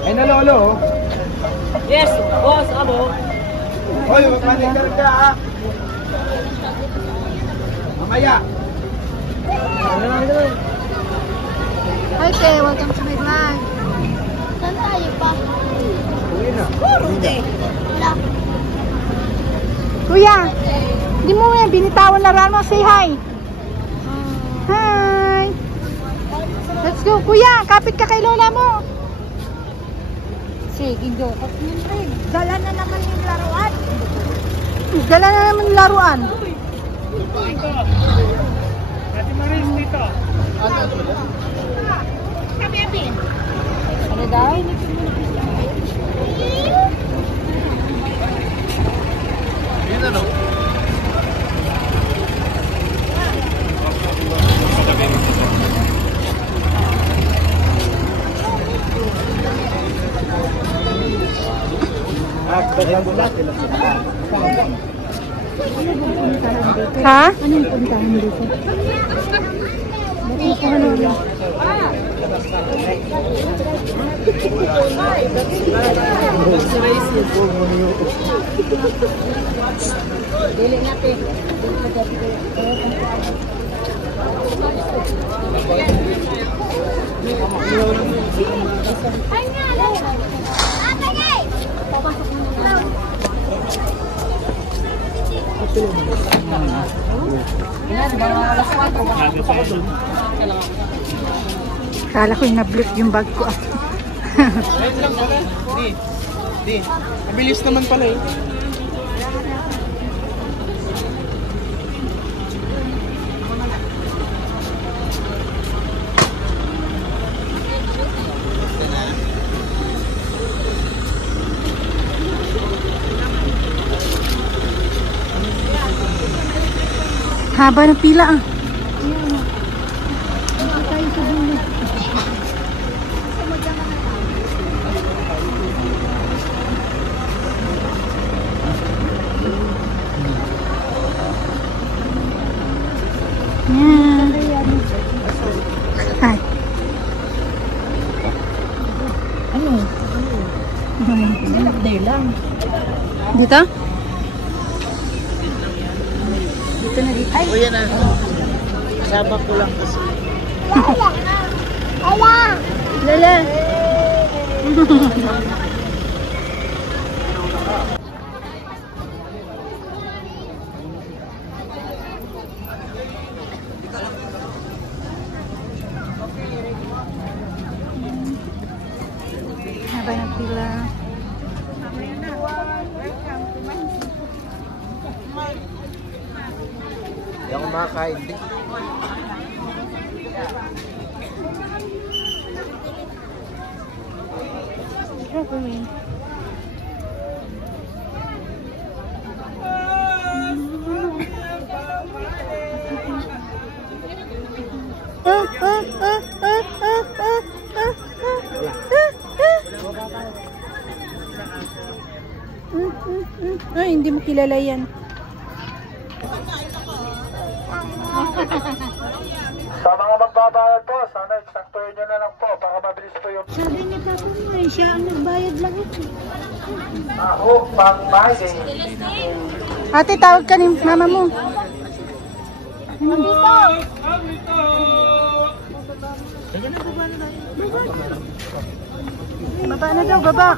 Ay na lolo. Yes, boss, abo. Hoy, manager ka ha. Mamaya. Hi, te. Welcome to my vlog. Saan tayo pa? Uwi na. Rude. Wala. Kuya, hindi mo yan. Binitawan na rin mo. Say hi. Hi. Let's go. Kuya, kapit ka kay lola mo. Sige, go. Dala na naman yung laruan. Dala na naman yung laruan. Ate Maris dito. Ano daw? Yan ano? Ha? Anong puntahan dito? Dili natin. Ay nga, kala ko yung na-blip yung bag ko. Wait lang pala. Di. Mabilis naman pala eh. Haba ng pila ah. Hi. Ano? Dito lang. Dito? Dito na dito. Ay! O yan na. Kasama ko lang kasi. Ala! Lala! Haba ng pila. Hindi ako makakain. Gagawin. Ay, hindi mo kilala yan. Sa mga magbabayad po, sana eksaktuhin nyo na lang po para mabilis po yung... Sabi ni Papa mo, siya ang nagbayad lang ito. Pang-bayad. Ate, tawag ka ni mama mo. Baba na daw, baba.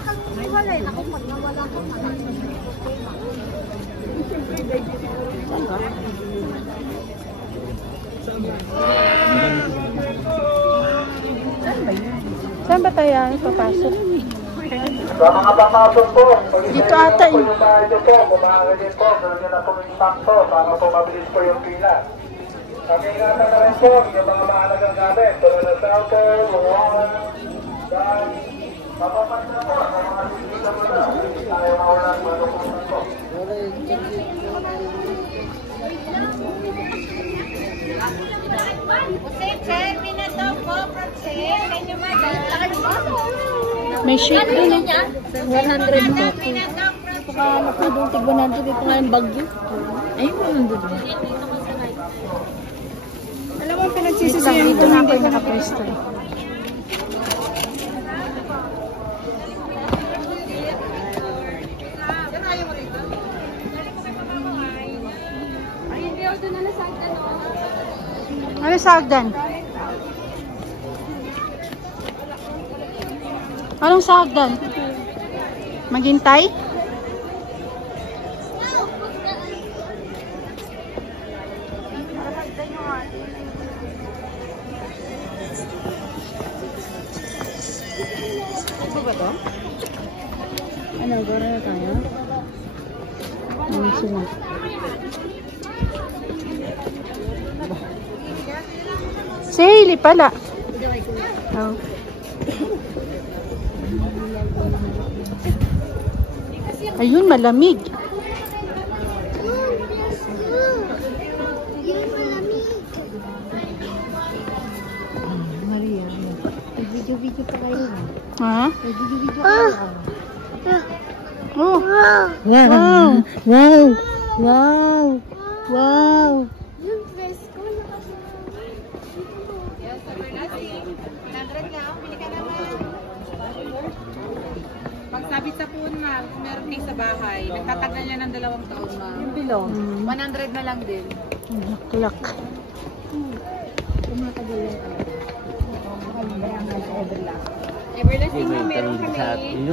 Saan ba tayo papasok? Sa mga papasok po, Dito ata eh. yung bahay nyo po, kumahari din po, gano'n na po yung sakto para po mabilis po yung pila. Pag-ingatan na rin po yung mga mahalagang gamit, tulad ng cellphone, wallet, bag, mapapas na po, sa mga sisita mo na, hindi tayo mawalan malukunan po. May shoot doon. 100 po. Baka nakudong tig 100 dito nga yung bagyo. Ayun mo nandun. Alam mo, pinagsisisiyan dito na ako nakapwesto. Ano sa hagdan? Anong sa hagdan? Maghintay? Ito ba to? Ano, gano'n na tayo? Ano sila? Sili pala. Oh. Ayun, malamig. Maria, video-video pa kayo. Ha? Video-video pa kayo. Oh. Wow! Wow! Wow! Wow! Pagsabit sa puon, ma'am, kung meron kayo sa bahay, nagtatagal niya ng 2 taon, ma'am. Yung bilong. 100 na lang din. Klak. Tumatagal yan. Everlasting, ma'am, meron kami.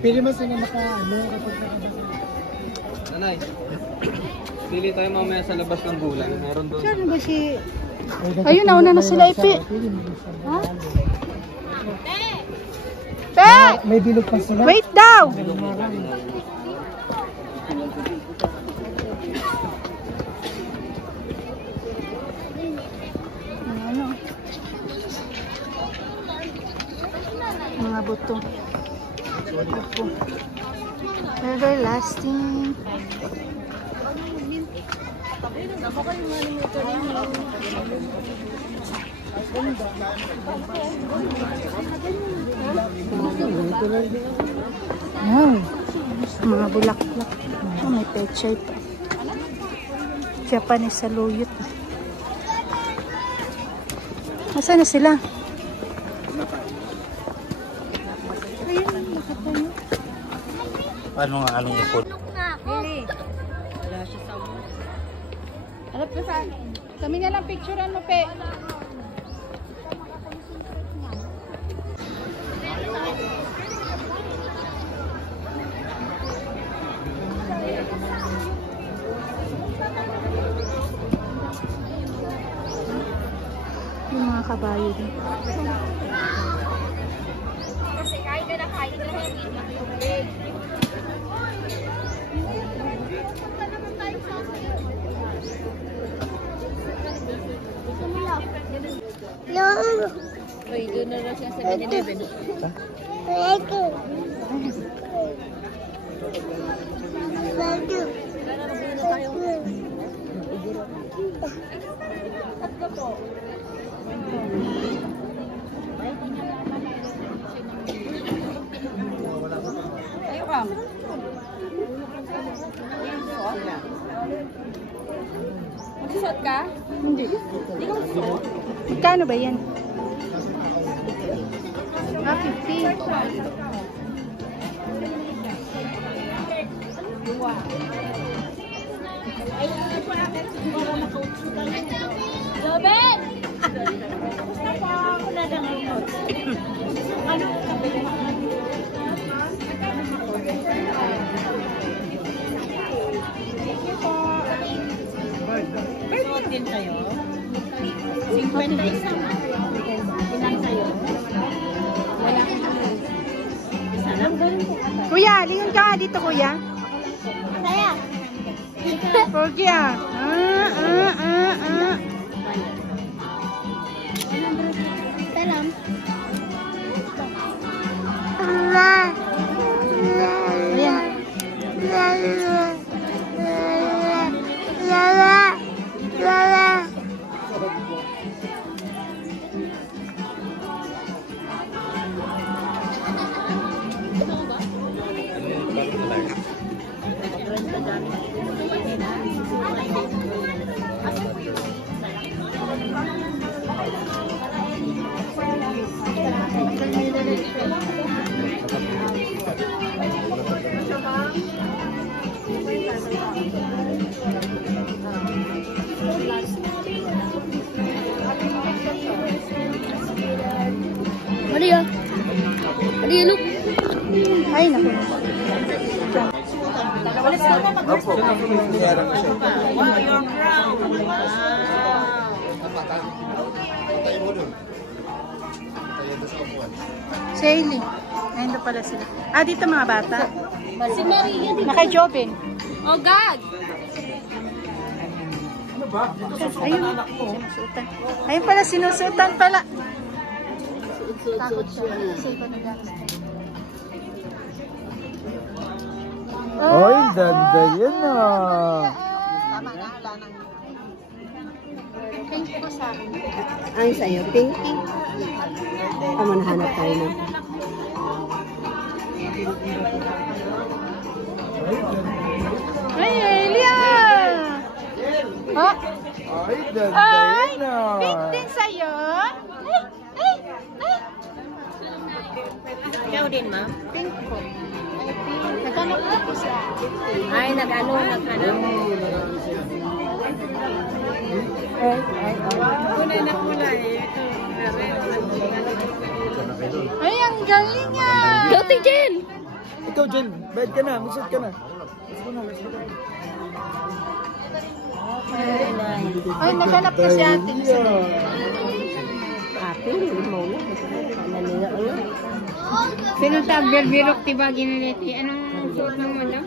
Pili mo sila maka-ano kapag nakabasa. Nanay, pili tayo mamaya sa labas ng gulang. Meron doon. Saan ba si... Ayun, nauna na sila ipi. Ha? Pe! May bilog pa sila. Wait daw! Ano? Mga buto. Buto. Everlasting. Wow. Mga bulaklak. Oh, may pechay pa. Japanese saluyot. Nasaan na sila? Paano nga anong ipot? Harap ka sa akin. Kami na lang picturean mo, Pe. Yung mga kabayo din. Kasi kahit na nakain na lang yung Uy, doon na lang siya sa 7-Eleven. Tayo ka. Magsusot ka? Hindi. Hindi ka magsusot? Magkano ba yan? Ah, 50. Robert! Suot din kayo? 50 isa. Ilan sa'yo? Wala ka na. Isa lang. Kuya, lingon ka nga dito, kuya. Saya! Kuya. Salam! Ayan. Daddy, look. Ay, naku. Shaley. Ayun na pala sila. Ah, dito mga bata. Si Maria dito. Nakay Jobin. Oh, God. Ayun. Sinusutan. Ayun pala, sinusutan pala. Takot siya. Safe na ganas. Oy, ganda yan ah. Tama na, wala na. Pink ko sa akin. Ay, sa'yo, pink. Tama, nahanap tayo na. Ay, Elia! Oh, Ay, ganda ay! yan ah. Pink din sa'yo? Ay, ay, ay! Ikaw din, ma'am? Pink ko. Naghanap ako sa... Ay, naghanap. Kulay na kulay. Ay, ang galing niya! Guilty, Jen! Ikaw, Jen, bayad ka na, musot ka na. Ay, naghanap na si ate. Ate, hindi mo na. Sino sa berbirok tiba ginaliti? Anong suot ng madam?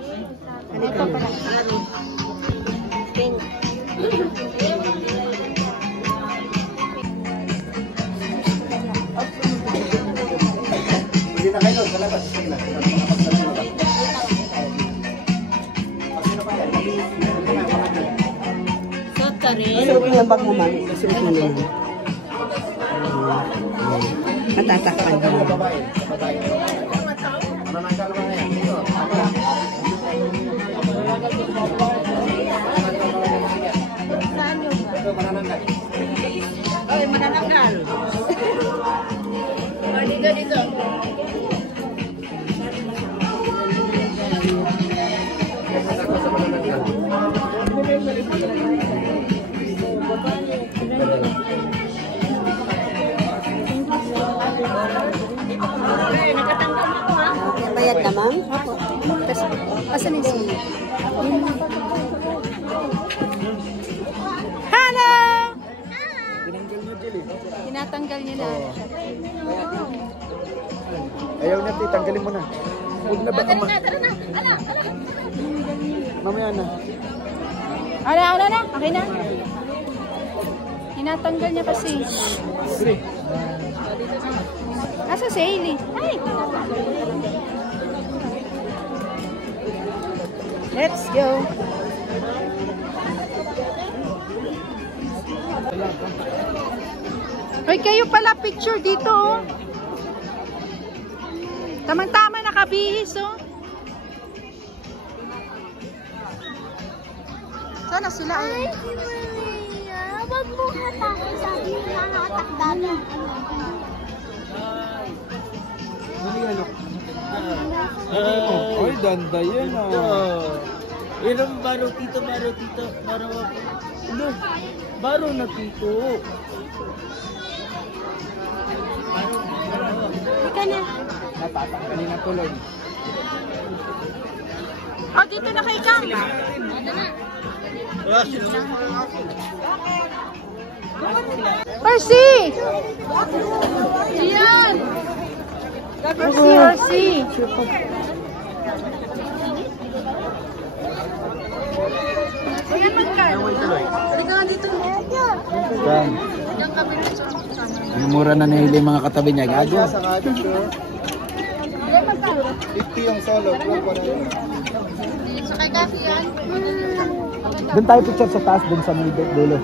Ito pala. Pink. Hindi na kayo, sa labas. Suot ka rin. Suot mo yung bag mo, ma'am. Suot mo naman. Natatakpan ka naman. Manananggal naman na yan. Dito. Saan yun? Ito, manananggal. Ay, manananggal. Dito. Bayad na, ma'am? Asan yung sili? Hello! Tinanggal niya, Jill eh. Tinatanggal niya na. Ayaw niya, tanggalin mo na. Huwag na baka ma... Tara na. Ala. Mamaya na. Ala na. Okay na. Tinatanggal niya kasi. Sige. Asa si Hailey? Ay! Let's go! Hoy, kayo pala picture dito, oh. Tamang-tama nakabihis, oh. Sana sila, Ay, si Maria, wag mo hatakin. Sabi mo nangatak dati. Ay, ganda yan ah. Ilang baro tito. Baro ako. Ano? Baro na tito. Ika na. Natatanggalin na tuloy. Oh, dito na kay Kang. Percy! Diyan! Percy! Ayan, magkano? Halika nga dito. Yan. Mura na nahili mga katabi niya. Gago. 50 yung solo. Sa kay Kaki yan. Doon tayo picture sa taas, doon sa may dulo.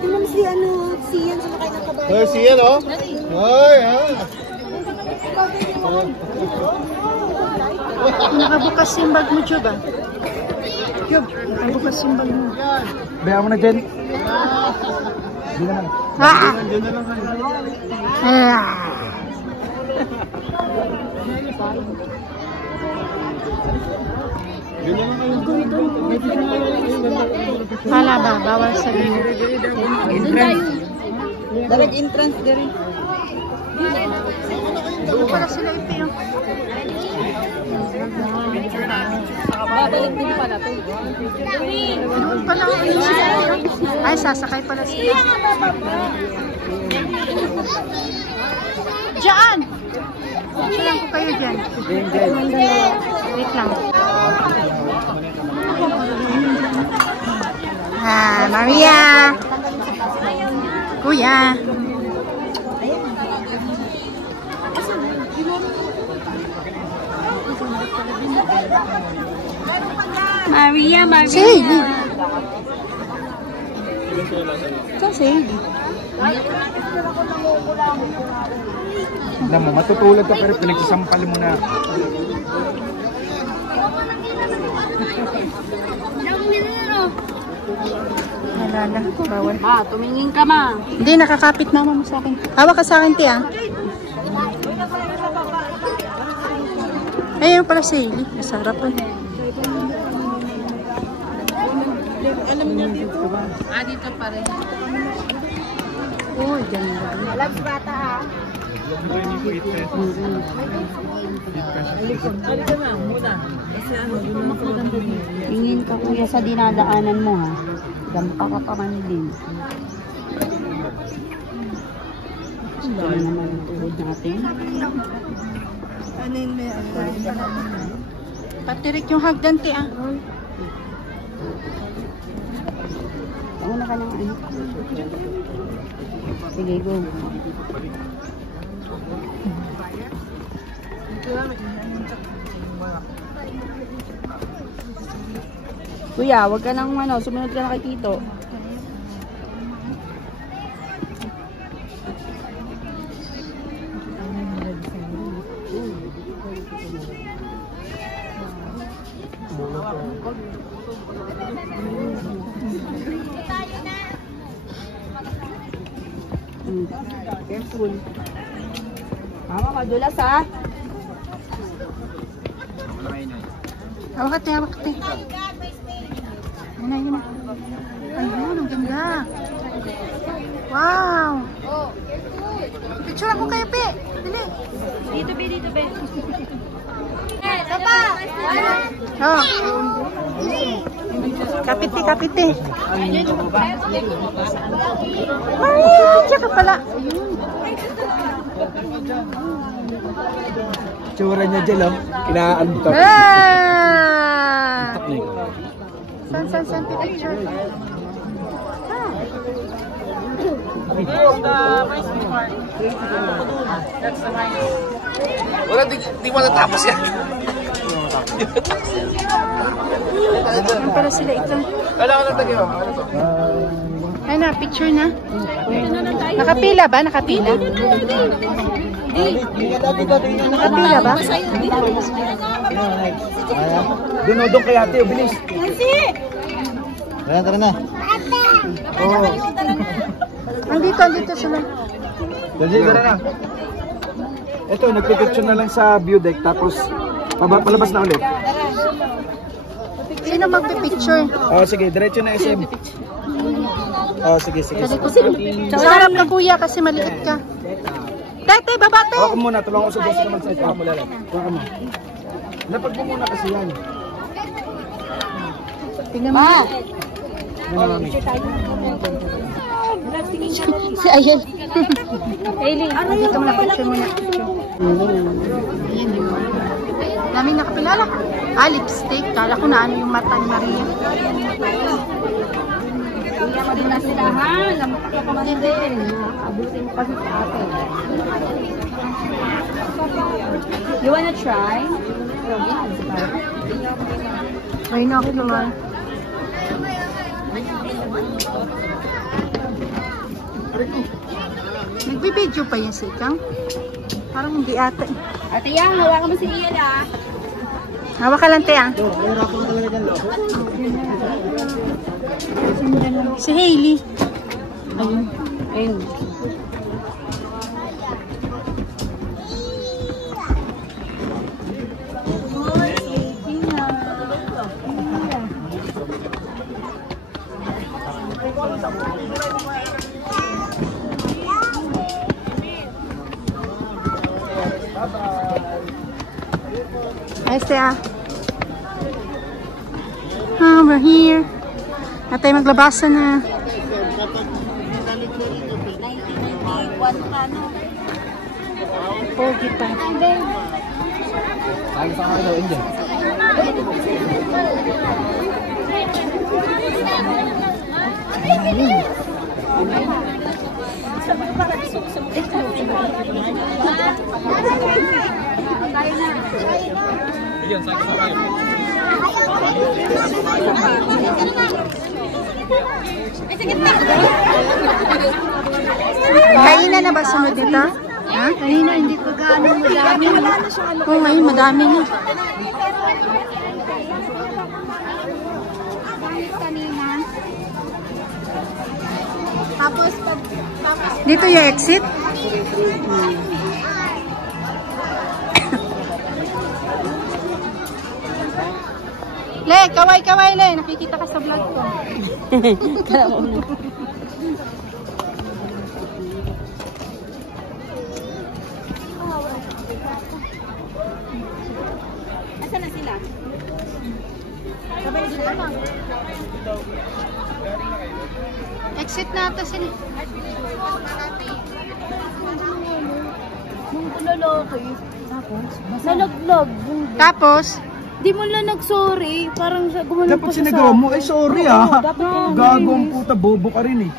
Tingnan si Sian sumakay ng kabayo. Hoy, siya no? Hoy, ha? Nakabukas yung bag mo, Chub, ah. Chub, nakabukas yung bag mo. Bayan mo na, Jen. Hindi naman. Ah! Hala ba? Bawal sa view. Direct entrance din. Doon pala sila ito. Babalik din pala to. Doon pala sila. Ay, sasakay pala sila. Diyan! Picturean ko kayo dyan. Wait lang. Maria! Kuya! Maria. Si Heidi! Saan si Heidi? Alam mo, matutulad ka pero pinagsasampal mo na. Nalala, bawal. Ma, tumingin ka ma. Hindi, nakakapit mama mo sa akin. Hawak ka sa akin, Tia. Ayun pala si Hailey. Masarap po. Dito pa rin. Uy, ganda. Labs bata ha. Tingin ka kuya sa dinadaanan mo ha. Gampa ka pa man din. Ito naman ang tuhod natin. Ano yun may patirik yung hagdan, Tia. Ano na ka ng ano? Sige, go. Kuya, wag ka nang ano, sumunod ka na kay Tito. Careful. Mama, madulas ha. Hawak ka, Tia. Hawak ka, Tia. Yun na, yun na. Ayun, ang ganda. Wow. Picture ako kayo, Pi. Dili. Dito be. Tapa. Oh. Kapiti, kapiti. Ay, siya ka pala. Tsura niya dyan, oh. Kinaantok. Ah! San, picture. Wala, di mo natapos yan. Ano para sila ito? Wala ka nang tagyo. Ay na, picture na. Nakapila ba? Nakapila? Nakapila ba? Dinodong kay ate, bilis. Tara na. Oo. Andito sila. Tara na. Ito, nagpipicture na lang sa view deck, tapos palabas na ulit. Sino magpipicture? Oh, sige, diretso na SM. Oh, sige. Sa harap ka, kuya, kasi maliit ka. Tete, babate! Huwag muna, tulungan ko sa boss naman sa ito. Huwag mo. Lapag mo muna kasi yan. Tingnan mo. Si Ayel. Hailey, dito mo na picture muna. Ayan yun. Daming nakapilala. Lipstick. Kala ko na ano yung mata ni Maria. Kuya, madulas sila ha. Lampak ka pa man din. Abutin pa sa atin. You wanna try? Ay, naku naman. Nagbibideo pa yan si Ikang? Parang hindi ata eh. Ate Yang, hawakan mo si Ian ha. Hawak ka lang, Tia. Si Hailey. Ayun. Hi, Sia. We're here. At tayo maglabasan na. 1991 ka, no? Pogi pa. Lagi sa daw Indian. Indian, sa kayo. Kainan na ba sunod dito? Ha? Kanina, hindi pa gaano madami. Oo, ngayon madami na. Kanina. Tapos, Dito yung exit? Le, kaway-kaway Le. Nakikita ka sa vlog ko. asan na sila? Exit na ata sila. Nung lalaki. Tapos, nalaglag. Tapos, Di mo lang nag-sorry. Parang siya gumanon pa Dapat siya sinagawa sa... mo, ay sorry ah. Dapat yung... Gagong puta, bobo ka rin eh.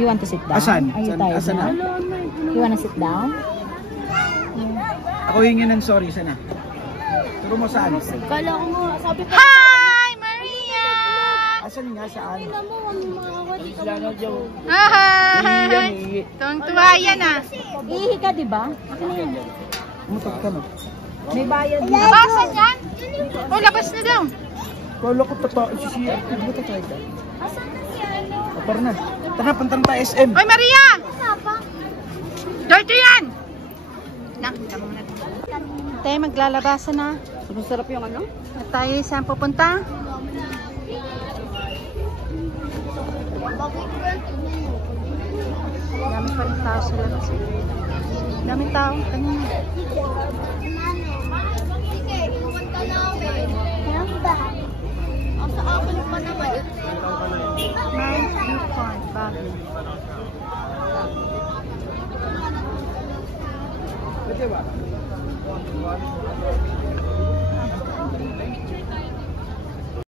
You want to sit down? Asan? Are you Asan? tired Asan now? na? You wanna sit down? Ako hingi ng sorry, sana. Turo mo saan? Kala ko nga, sabi ko... Hi, Maria! Asan nga, saan? Hi! Tuwang-tuwa yan ah. Ihi ka, di ba? Umutot ka no? May bayad na. Labasan yan? O, labas na daw. Kala ko tata, sisiya. Hindi mo tatay ka. Apar na. Tara, puntan tayo SM. Hoy, Maria! Dirty yan! Nak, tama mo na. Tayo maglalabasan na. Masarap yung ano? At tayo saan pupunta? Dami pa rin tao sa labas. Dami tao. Kanina. Nice viewpoint, Baguio.